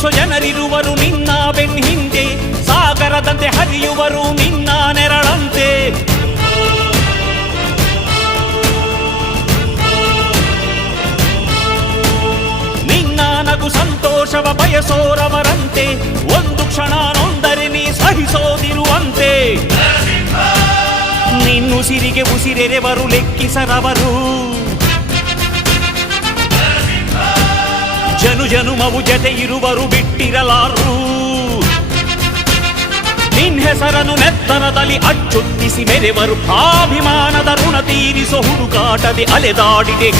ಪ್ರೀತಿಸೋ ಜನರಿರುವರು ನಿನ್ನ ಬೆನ್ ಹಿಂದೆ, ಸಾಗರದಂತೆ ಹರಿಯುವರು ನಿನ್ನ ನೆರಳಂತೆ. ನಿನ್ನ ನಗು ಸಂತೋಷವ ಬಯಸೋರವರಂತೆ, ಒಂದು ಕ್ಷಣ ನೊಂದರೆ ನೀ ಸಹಿಸೋದಿರುವಂತೆ. ನಿನ್ನುಸಿರಿಗೆ ಉಸಿರೆರೆವರು ಲೆಕ್ಕಿಸರವರು, ಜನು ಜನುಮವು ಜತೆ ಇರುವರು ಬಿಟ್ಟಿರಲಾರು. ನಿನ್ ಹೆಸರನ್ನು ನೆತ್ತರದಲ್ಲಿ ಅಚ್ಚೊತ್ತಿಸಿ ಮೆರೆವರು, ಆಭಿಮಾನದ ಋಣ ತೀರಿಸೋ ಹುಡುಕಾಟದೆ ಅಲೆದಾಡಿದೆ.